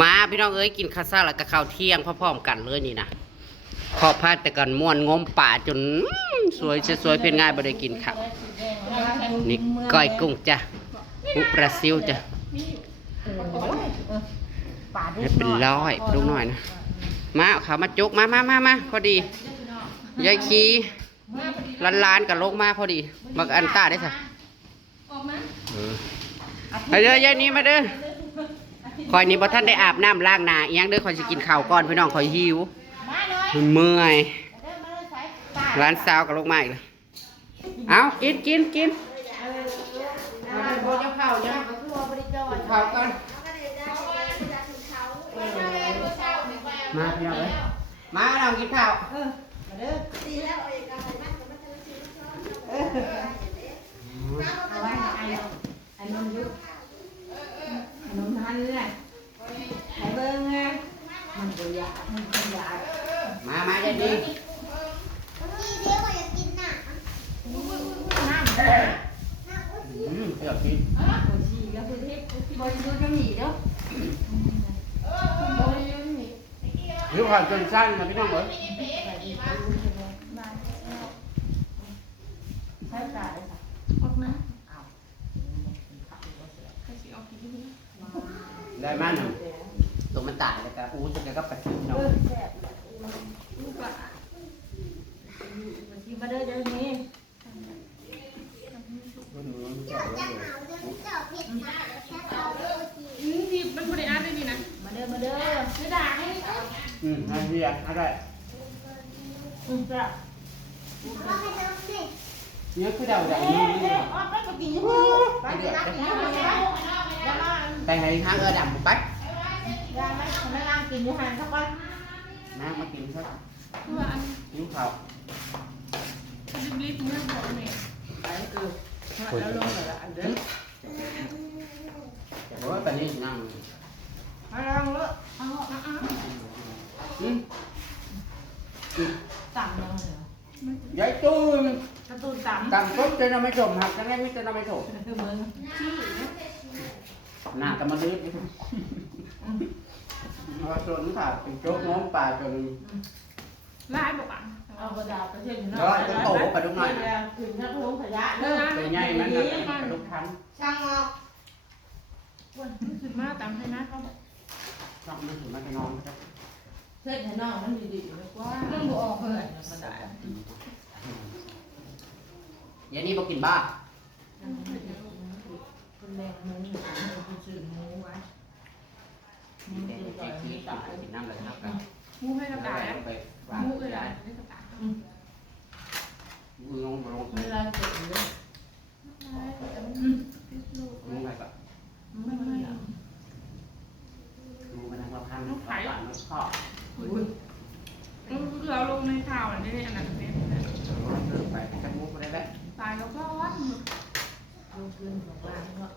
มาพี่น้องเอ้ยกินข้าวเช้าแล้วก็ข้าวเที่ยงพร้อมๆกันเลยนี่นะขอบพาแต่กันม่วนงมป่าจนสวยสวยๆเพียงง่ายบ่ได้กินข้าวนี่ก้อยกุ้งจ้ะอุปลาซิวจ้ะให้เป็นร้อยลูกหน่อยนะมาเอาขามาจุกมามามามาพอดียายคีล้านล้านกับโลงมาพอดีบักอันต้าได้สะเออไปเด้อยายนี้มาเด้อ คอยนี้บ่ท่านได้อาบน้ำล้างหน้าอีหยังเด้อคอยสิกินข้าวก่อนพี่น้องคอยหิวเมื่อยร้านสาวกับลูกไม้เลยเอากินกินกินข้าวก่อนมาพี่น้องเอ้ยมาเรากินข้าวเอาไว้ให้ไอ้ไอ้นมยุบไอ้นมทันเลยไอ้เบิ้งไงมันก็อยากมันก็อยากมามาจะดีน้ำเด้ออืมเดี๋ยวกินปวด ฉี่แล้วปวดเทปบริสุทธิ์จะหนีเด้อหิวข้าวจนสั้นนะพี่น้องเอ้ย ใช้ตาเลยค่ะ ได้มาหนึ่งตัวมันตายแล้วก็อู้จะก็ปัดทิ้งพี่น้องเออแซ่บลูกหลานมันกินมาเด้อเดี๋ยวนี้นี่มันบริอาร์ได้ดีนะ มาเด้อมาเด้อไม่ด่าให้อืมนั่นพี่อะอะไรอืมจ้ะเนี่ยคือเดาอย่างเอ๊นี้ะเอ๊ะอ๋อไปกับกินยังไงไปกินน้ำกิน ยังไงอย่ามาแต่ให้ห้างเออดำไปอย่ามาทำไมร่างกินอยู่ห่างสักวันน้ำมากินสักว่าอันหิวข้าวรีบๆเมื่อ บอกแม่แล้วลงเลยละอันเด้อแต่ว่าตอนนี้นั่งมาลองเลยเอาเอาเอาอืมต่ำยังเหรอยายตู้กระตูนต่ำต่ำต้นเจนไม่สมหักจังไงไม่เจนไม่สมคือมึงหน้าก็มาลื้อมาจนค่ะเป็นโจ๊กน้องป่าจนไล่บอกอะเอากระดาษไปเทียบอยู่ร้อยเป็นโตไปทุกหน่อยถึงนักลงขยะเด้อเป็นไงมันกระลุกทันช่างออกรู้สึกมากตามให้นะเขาบอกชอบมันถึงมาจะนอนครับเส้นให้น้องมันดีๆนะกว่าต้องบอกออกเลยกระดาษยายนี่บอกกินบ้าคน แรงมึงคนสื่อมูไว้มึงเด็กจะต่อยที่ไม่ตาตายยกินน้ำเลยครับมูให้กระต่ายไปวางมูเอ้ยได้กระต่ายมือลงลงเวลาเจ็บเลยมือไปก่อนไม่ไม่มือไปทางเราพันขวานมันข้อเราลงในข่าวอันนี้อันนั้นเนี่ยไปกันมุกได้แล้วตายแล้วก็วัด ลงคืนของร้านเนาะ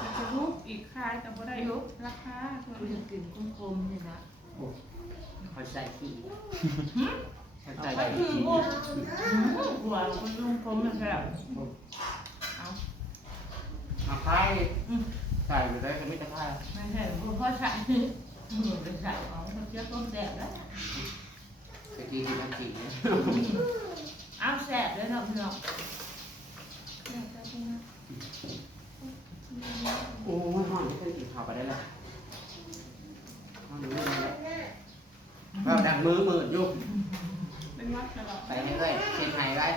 มันจะลุกอีกคายแต่บ่ได้ลุกราคาคุณจะกินคมๆเนี่ยนะคอยใส่ขี้คอยก็ใส่คือขี้พวกหัวคุณลุงคมมันแบบมาคายใส่ไปได้ก็ไม่จะคายไม่ใช่พวกพ่อใส่หนูเป็นสาวของเขาเจ้าต้มแสบแล้วตะกี้ที่มันจีอ้าวแสบเลยเนาะพี่น้อง โอ้ยห้อนไม่เคยกินข้าวไปได้แล้วห้อนมือเลยก็ดังมือมือยุ่เป็นวัดตลอดไปให้เลยเช็ดไห้ไว้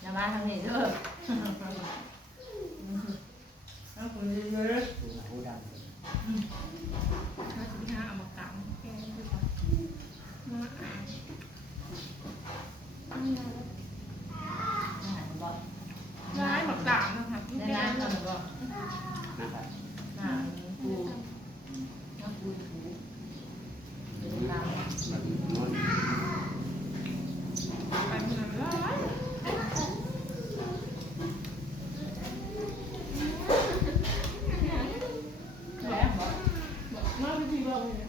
อย่ามาทางนี้เด้อแล้วคุณเยอะหูดังถ้าสิบห้าเอามากางแกงคือว่ามาๆบอก ร้ายหมดกางนะคะ ใน แก ร้าน ง ทำก็ นะครับ หน้าปูน้าปูถูเป็นตาม มันมัน ไปเมืองร้ายแล้วบอกบอกน้องพี่บอกเลย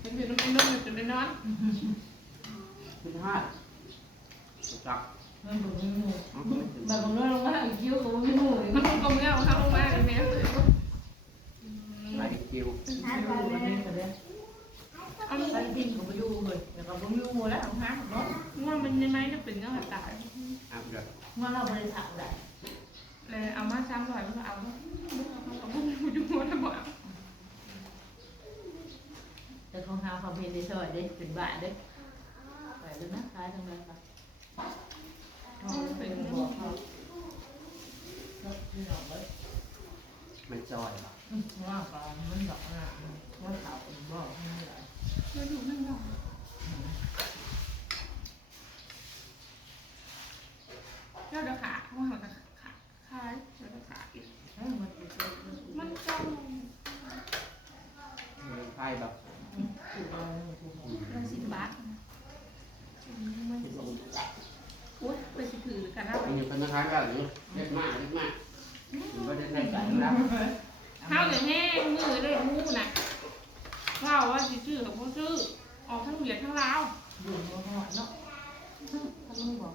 เป็นเรื่องน้องจะได้นอน ขึ้นห้าจับ มันบอกไม่หูแบบผมลงมาอีกคิ้วเขาไม่หู มันคงกลมเงาเข้าลงมาเลยแม่ ไปดี เขาเพลได้ซอยเด้เป็นบ้าเด้ไปเลยนะขายทางไหนคะเขาเป็นบอกเขาที่เราเบิด มันจอยป่ะ ว่าก่อนมันดอกนะว่าเขาบอกให้เลย เราอยู่นั่งรอเราเดี๋ยวขาว่าเราจะขาขายเราจะขาอีก ให้มันเป็นตัวมัน มันจ้อง ไพ่แบบ ถูกเราถูก เราสิบบาทมันโอ๊ยไปสิถือหรือกันนะ มันอยู่เป็นนะคะแบบนี้เล็กมากเล็กมากมันไม่ได้ใส่ใจแล้ว ข้าวเหลืองแห้งมือเลยมูน่ะข้าวว่า สิชื่อกับพวกชื่อออกทั้งเหรียญทั้งลาวดูมันหอดเนาะถ้าต้องบอก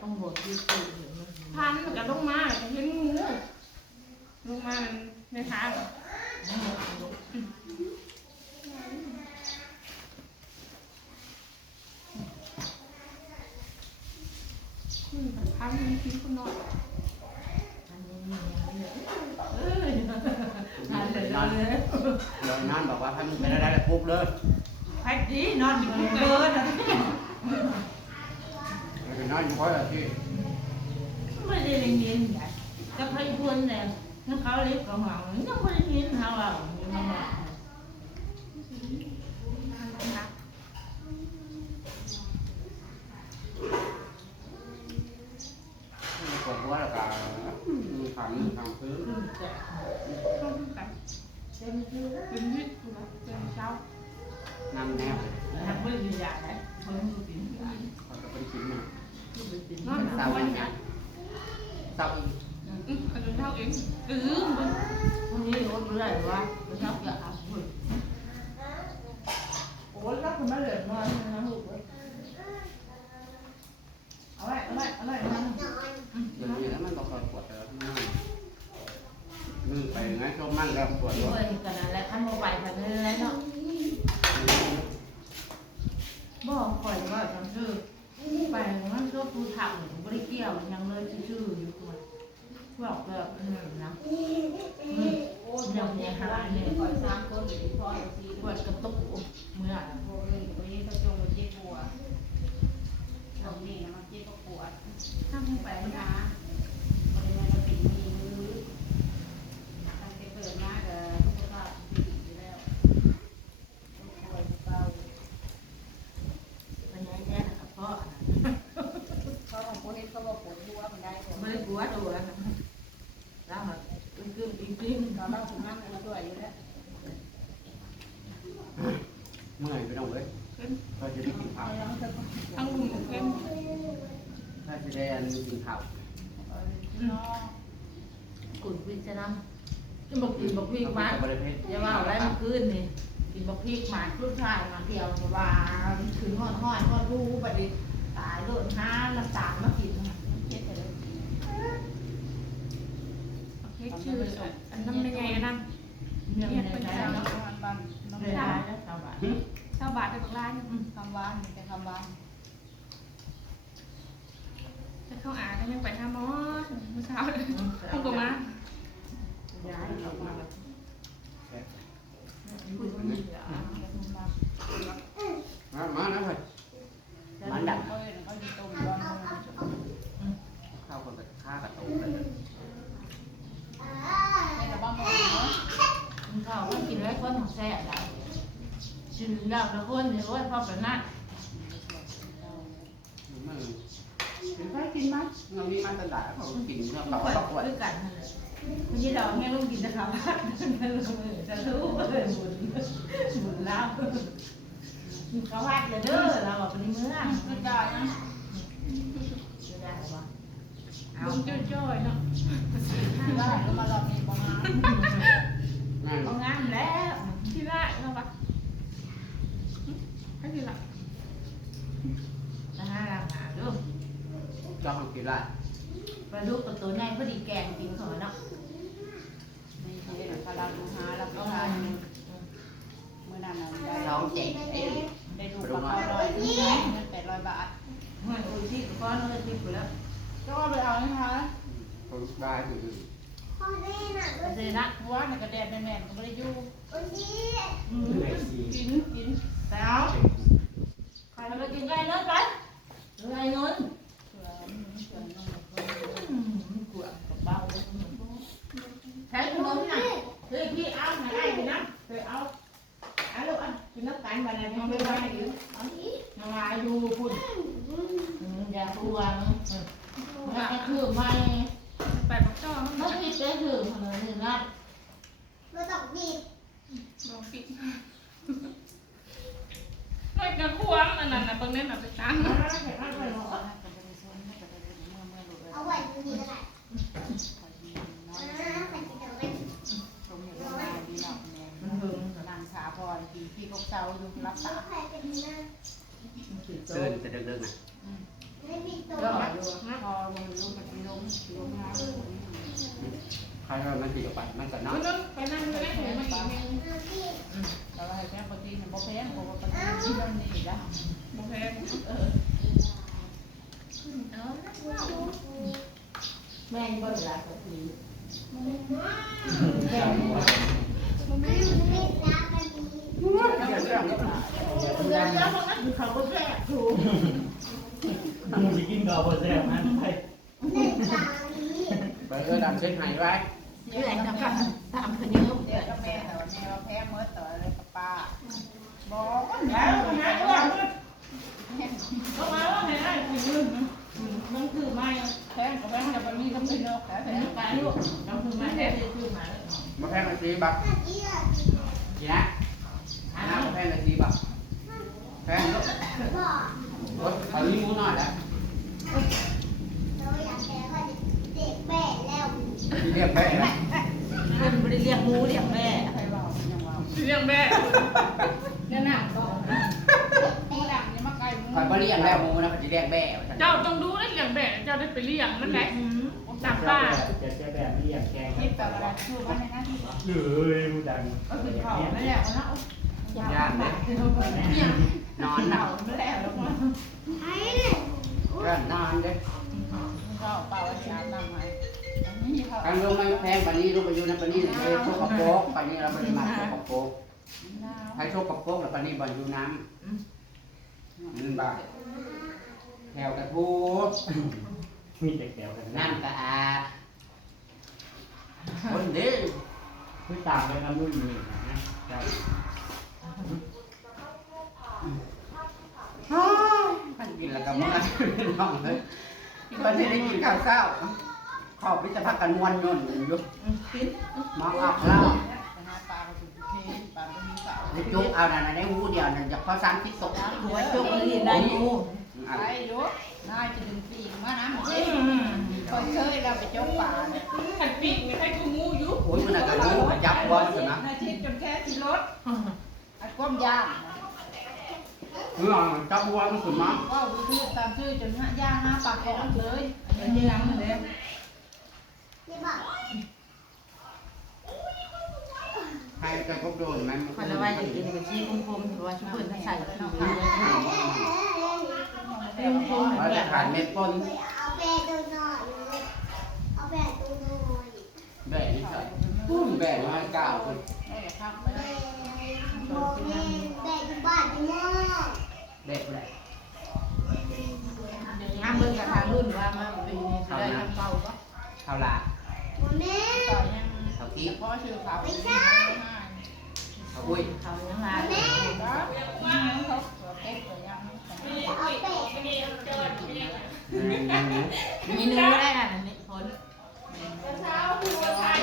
ต้องบอกที่ตื่นเห็นมันพันกับลงมาแล้วก็เห็นงูลงมาในทางคุยกับพันมีคิดคนน้อยอันนี้มีอะไรเนี่ยเอ้ยทานเลยเลย เรานั่นบอกว่าถ้ามึงเป็นอะไรแล้วปุ๊บเลยแพ็คดีนอนอยู่เกินเราไปนอนอยู่เพราะอะไรที่ไม่ได้เรียนจะใครควรเนี่ยถ้าเขาเรียกของเรายังไม่ได้ยินเขาเราไม่มา นะคะ ปวดหัวแล้วก็มีขันทางพื้น ขึ้นแต่ เข้าด้วยกัน เต็มที่เป็นวิทย์อยู่แล้วเป็นเช้าน้ำแนบทำไม่ดีอย่างไรเพิ่มกินเขาจะไปกินมัน คือไปกิน นอน เศร้า วัน อีก นี้ เศร้าอีก อืมอันนี้เท่าเองอืมมัน วันนี้รถเรื่อยว่าจะชอบอยากอาบน้ำโอ้ยแล้วคุณมาเหลือนอนนะลูกเอาไว้เอาไว้เอาไว้นั่ง อย่างนี้แล้วมันก็คอยปวดแล้วมึงไปไงชมมั่งแล้วปวดหัว ด้วยกันนั่นแหละท่านมาไปทางนี้แล้วเนาะบอกคอยว่าทำชื่อไปมันก็ผู้ทำบริเกี่ยวยังเลยชื่ออยู่ตัวบอกแบบนั้นนะโอ้ยยังยังหาเนี่ย คอยสามคนอยู่ที่พ่ออยู่ที่ ปวดกระตุกเมื่อ พวกนี้วันนี้เขาจงมาเจ็บปวดตรงนี้นะมันเจ็บก็ปวด ห้ามไป ไป นะ นะบริเวณเราเป็นมีมือตั้งแต่เกิดมากับสุขภาพดีอยู่แล้วป่วยเบา มันยังแย่กับพ่อ เขาบอกคนนี้เขาบอกปวดหัวมันได้ผม ไม่ได้กลัวตัวนะแล้วมันขึ้นขึ้นจริง เขาเล่าถึงน้ำมันด้วยอยู่แล้ว เมื่อยไปน้องเลยก็จะได้กินข้าว ทั้งลุงเอ็ม ถ้าจะได้กินข้าว ๆกุ่นพิจารณา กินบอกกิกพี่มาบริเวณอย่าว่าอะไรมันขึ้นนี่กินบอกพี่มาครุ่นชายมาเที่ยวว่าถึงห้อนห้อนห้อนรู้ประดิตายโดนห้าน้ำตาลมากินเจ็บเลยโอเคชื่ออันนั้นเป็นไงอันนั้นเนี่ยมันใช้แล้วเนาะมันบันน้ำตาใช้แล้วสบายเช้าบาทได้บางรายเนี่ยคำหวานแต่คำหวานจะเข้าอ่านก็ยังไปหาหมอเมื่อเช้าเลยห้องก็มา ย้ายออกมาคุยกันดีอะมามาแล้วเลยมันดังเขาเขาอยู่ตรงบ้านมือข้าวคนกับข้ากับโต๊ะเลยในกระบ้ามือเนาะกินข้าวก็กินแล้วคนของแซ่บแล้วชิมแล้วแล้วคนเนี่ยโอ้ยพ่อเป็นนั่นมันกินไปกินมาเรามีมาตลาดเขากินเราเราเขาก็ตกวันด้วยกันนั่นแหละ วันนี้เราแม่ลูกกินแต่ข้าวผัดนั่นเลยจะรู้เลยหมุนหมุนแล้วกินข้าวผัดเลยเด้อเราอะเป็นเมื่อคือจ่านะจะได้ปะเอาลุงจ้อยๆเนาะคือว่าก็มาหลอกมีประมาณนั่นเอางามแล้วที่ได้เนาะปะให้ทีละนะฮะหาดูเจ้องกินไร ปลาดุกกับตัวใหญ่พอดีแกงกินเขาเนาะนี่คือเด็กกำลังดูหาเราไปทานเมื่อนั้นได้สองเจ็ดไอ้ได้ดูปลาเขาลอยที่ไหนเงินแปดร้อยบาทเมื่ออุ้ยที่ก้อนเลยที่ไปแล้วก็ไปเอานะคะคนได้คือเเสนะหัวน่ะกระแดดแม่นๆก็บ่ได้อยู่อืมกินกินแต่เอาใครไปกินไก่เนื้อไปไก่เนื้อเผื่อมันเผื่อน้องเพิ่น อืมกลัวกับเบาเลย ใช้ขนมนะเฮ้ยพี่เอาไหนไอ้พี่นะเคยเอาเอาลูกอะกินน้ำกันวันนั้นยังไม่ได้อยู่ยังไงดูคุณอย่าห่วงมันก็คือไม่ไปบักจ้อมันไม่ผิดได้คือขนมหนึ่งนัดลองปิดไม่กระควงอันนั้นนะเบิ่งแน่นน่ะไปตา ตาใครเป็นนะมันติดโซ่เดินแต่เดินๆนะไม่มีตัวก็อยู่พอมันลงไปลงลงน้ใครว่ามันติดกับไปมันก็นอนนั่นไปนั่งไปนั่งไปมาอีกแม่อ่าพี่แต่ว่าให้แม่ปกติเนี่ยบ่แพงเพราะว่ปกติที่นั่นนี่ละบ่แพงแม่งเบิ่งหลายกว่าทีไม่ไม่รักกั นดีเดินแล้วมันก็อยู่เขาก็แยกถูกมึงจะกินกับบ่แซ่บมันไปเล่นตาดีไปเออดำเช็ดหายไว้เพื่อนกับกันตามขยืมเดี๋ยวแม่แต่ว่าแม่ว่าแพงเมื่อต่อเลยกับป้าบอกว่าแล้วนะก็ก็มาว่าให้ได้คุยมึงมันคือไม่แพงกับแพงแต่มันมีก็เป็นเนาะแต่แพงไปลูกเราคือไม่ได้คือมามาแพงกันสีบักอีอะกี่นะอันนั้นมาแพงกันสีบัก แพงลูกบอกรถเขาลิ้มมูน้อยแล้วเราอยากแพ้ว่าเด็กแม่แล้วเรียกแม่แล้วเพื่อนไม่ได้เรียกมูเรียกแม่ใครบอกยังว่าสิเลี้ยงแม่เนี่ยน่ะก็มูดังนี่มาไกลมูคอยมาเรียกแล้วมูนะเขาจะเรียกแม่ว่าซั่นเจ้าต้องดูได้เลี้ยงแม่เจ้าได้ไปเลี้ยงนั่นแหละอืมตามป้าจะจะแบบเรียกแกงคิดแต่ว่าชื่อว่าในหน้าที่เฮ้ยมูดังก็คือเขาไม่แล้วนะย่างเลย นอนหนาวไม่แล้วแล้วมาไอ้เนี่ยก็นอนเด้ก็เป่าชาบน้ำให้อันนี้เขาการลงมาแพงปานนี้ลงไปอยู่ในปานนี้เลยโชคกระโปกปานนี้เราไม่ได้มาโชคกระโปกใครโชคกระโปกแล้วปานนี้บอลอยู่น้ำนั่นบ้าแถวกระทูมีแต่แก้วกันน้ำกระอาดคนเด้อคือตามไปน้ำนุ่นนี่นะครัมัน กินแล้วก็มันน้องเลยมันจะได้กินข้าวเช้าขอบพิจพักกันมวนยนต์อยู่มาอักเล้าเทปลาก็มีเสาในจุกเอานั่นน่ะในหูเดียวนั่นจะพอสามทิศตกหัวจุกเลยได้มูอ่ไปดูนายจะดึงปีกมาน้ำจริงคอยเคยเราไปจกป่าเนี่ยขันปีกนี่ให้กูงูอยู่โอ้ยมันน่ะก็รู้มันจับไว้สินะนาทีจนแค่ที่รถอัดก้มยาง เออจับไว้มันสิมาก็คือตามชื่อจนห้าย่างห้าปากกองเลยอันนี้ยังเลยนี่บอกใครจะครบโดนไหมคนละว่าจะกินกับชีคมๆถือว่าชุบเพื่อนใส่ขี้เลยเอ้ยเอ้ยเอ้ยเอ้ยคมๆเราแบจะบขาดเม็ดต้นเอาแปะตัวหน่อยเลยเอาแปะตัวหน่อยแบ่นี่ใส่ปุ้มแบ่มาเก้าคนไม่อย บอกแม่แปะที่บ้านที่หม้อแบ่แหละห้ามเบิ่งกับทางรุ่นว่ามาปีนี้จะได้ทำเป่าก็เท่าละบอกแม่ต่อยังเท่ากี้พ่อชื่อเขาเท่าอุ้ยเขายังมาแม่ก็มาเขาเก็บตัวยังเอาแปะมีเนื้อได้อะนี่ผลเช้าหัวไทย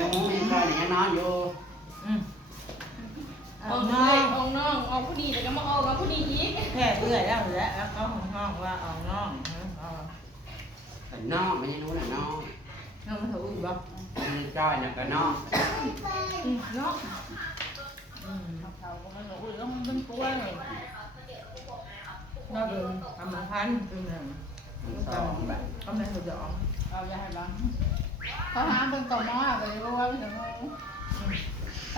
น้องมีพ่อเนี่ยนอนอยู่ เอาอกน้น้อองงออกน้องออกผู้ดีแต่ก็มาออกมาผู้ดีอีกแค่เบื่อแล้วแล้วแล้วเขาของห้องว่าเอาน้องเอาแต่น้องไม่ใช่รู้น่ะน้องน้องมันถูกบ่มีจ้อยน่ะก็น้องน้องอืมเขาก็มันอุ้ยต้องมันกลัวเลยน้องเดินทำมาพันจนหนึ่งสองแบบก็ไม่ถูกดอกเอาอย่าให้บังเขาหาเบิ่งต่อมอเลยรู้ว่ามันจะงู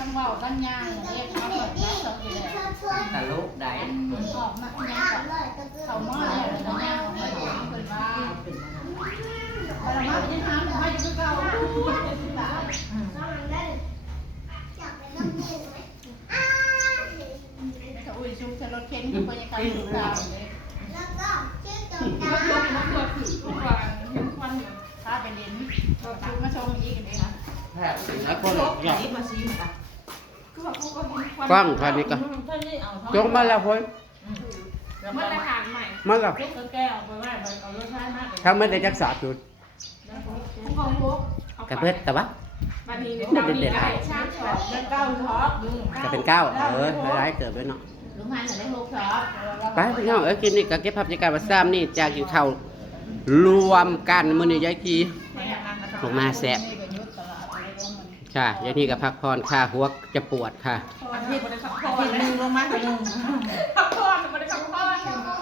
ต้องเบาตั้งยางเรียกมาเปิดมาสองทีเลยตะลุกได้ออกมาเนี่ยเขาหม้อเนี่ยตั้งยางมาถามเปิดมาพอเรามาเป็นน้ำมาจะเก่าอุ้ยชุมชนรถเข็นกับบรรยากาศดเก่าเลยแล้วก็ชื่อตัวกาางนักบวชถือควันเห็นควันถ้าไปเรียนก็มาชมอีกเลยนะแบบนักบวชอยากมาซีมอะ ก็บอกเขาก็เห็นควันกล้องคันนี้ก็ท่านนี่เอาจงมาแล้วพ้นแล้วมาก็ตรฐานใหม่มาแล้วลูกก็แก้วไปไว้เอารสชาติมากเลยทำไม่ได้จักษาจุดผู้กองพวกเอากระเบิดแต่ว่าบันนี้ในดาวนี้ได้ช้างชอบแล้วเก้าช็อปลุงจะเป็นเก้าเออร้ายๆเติบด้วยเนาะลุงหันได้หกช็อปไปพี่น้องเอ้ยกินนี่ก็เก็บภาพบรรยากาศมาซ้ำนี่จากกินข้าวรวมกันมื้อนี้ยายกีลงมาแซ่บ ค่ะยายนี่ก็พักผ่อนค่ะหัวจะปวดค่ะ อาทิตย์อาทิตนึ่งลงมาหนึ่ง พักผ่อนหรือไม่ได้พักผ่อน